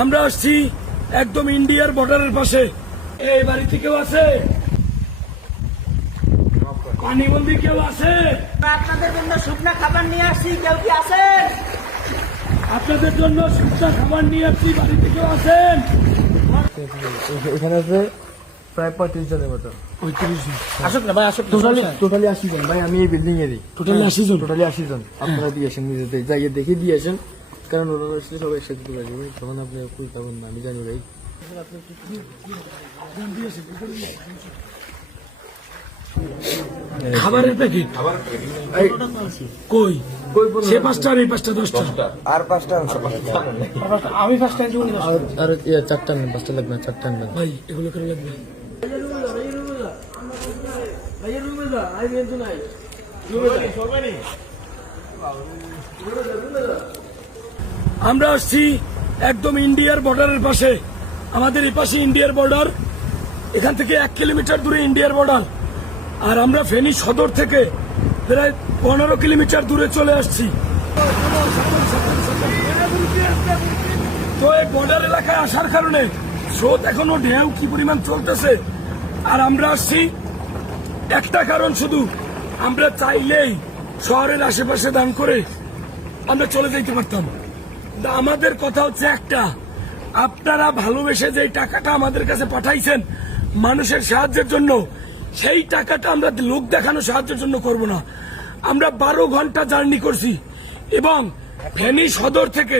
আমরা আসছি একদম ইন্ডিয়ার বর্ডারের পাশে। এই বাড়িতে কেউ আছে? পানিবন্দি কেউ আছে? আপনাদের জন্য শুকনা খাবার নিয়ে আসছি কেউ কি আছেন? আপনাদের জন্য সুস্থা খাবার নিয়ে আসছি বাড়িতে কেউ আছেন? এখানে আছে প্রায় পঁয়ত্রিশ জনের মতো। পঁয়ত্রিশ আসুক না ভাই আসুক টোটালি টোটালি আশি জন। ভাই আমি এই বিল্ডিং এরই। টোটালি আশি জন। টোটালি আশি জন। আপনারা দিয়েছেন নিজেদের যাইয়ে দেখে দিয়েছেন কারণ ওনারা আসলে সবাই একসাথে চলে আসবে। তখন আপনি কই পাবেন না? আমি জানি ভাই। খাবারের প্যাকেট? কই? সে পাঁচটা আর এই পাঁচটা দশটা। আর পাঁচটা আমি ফার্স্ট টাইম আর আর চারটা পাঁচটা লাগবে না চারটা ভাই এগুলো করে লাগবে। আমরা আসছি একদম ইন্ডিয়ার বর্ডারের পাশে। আমাদের এই পাশে ইন্ডিয়ার বর্ডার। এখান থেকে এক কিলোমিটার দূরে ইন্ডিয়ার বর্ডার। আর আমরা ফেনী সদর থেকে প্রায় পনেরো কিলোমিটার দূরে চলে আসছি। তো এই বর্ডার এলাকায় আসার কারণে স্রোত এখনও ঢেউ কি পরিমাণ চলতেছে? আর আমরা আসছি একটা কারণ শুধু, আমরা চাইলেই শহরের আশেপাশে দান করে আমরা চলে যেতে পারতাম। আমাদের কথা হচ্ছে একটা। আপনারা ভালোবেসে যে টাকাটা আমাদের কাছে পাঠাইছেন মানুষের সাহায্যের জন্য, সেই টাকাটা আমরা লোক দেখানো সাহায্যের জন্য করব না। আমরা বারো ঘণ্টা জার্নি করছি এবং ফেনী সদর থেকে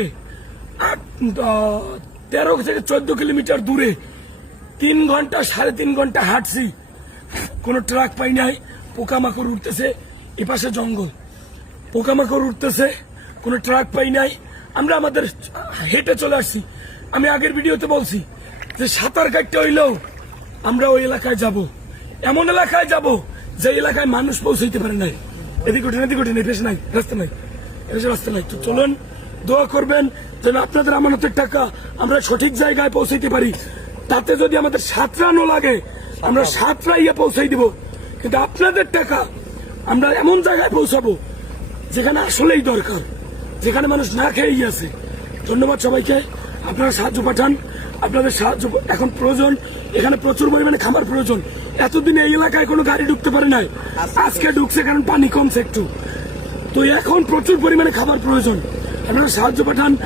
তেরো থেকে চোদ্দ কিলোমিটার দূরে তিন ঘণ্টা, সাড়ে তিন ঘণ্টা হাঁটছি। কোনো ট্রাক পাই নাই, পোকামাকড় উঠতেছে, এপাশে জঙ্গল। পোকামাকড় উঠতেছে, কোনো ট্রাক পাই নাই আমরা আমাদের হেঁটে চলে আসছি। আমি আগের ভিডিওতে বলছি যে সাঁতার কাটতে হইলেও আমরা ওই এলাকায় যাব। এমন এলাকায় যাব যে এলাকায় মানুষ পৌঁছাইতে পারে নাই। এদিক ওঠেন এদিক ওঠেন এপেশ নাই, রাস্তা নাই রাস্তা নাই। তো চলুন, দোয়া করবেন যেন আপনাদের আমানতের টাকা আমরা সঠিক জায়গায় পৌঁছাইতে পারি। তাতে যদি আমাদের সাতরানো লাগে, আমরা সাতরাইয়া পৌঁছাই দিব। কিন্তু আপনাদের টাকা আমরা এমন জায়গায় পৌঁছাবো যেখানে আসলেই দরকার। যেখানে মানুষ না খেয়েই আছে ধন্যবাদ সবাইকে। আপনারা সাহায্য পাঠান। আপনাদের সাহায্য এখন প্রয়োজন। এখানে প্রচুর পরিমাণে খাবার প্রয়োজন। এতদিন এই এলাকায় কোনো গাড়ি ঢুকতে পারে নাই। আজকে ঢুকছে কারণ পানি কমছে একটু। তো এখন প্রচুর পরিমাণে খাবার প্রয়োজন। আপনারা সাহায্য পাঠান।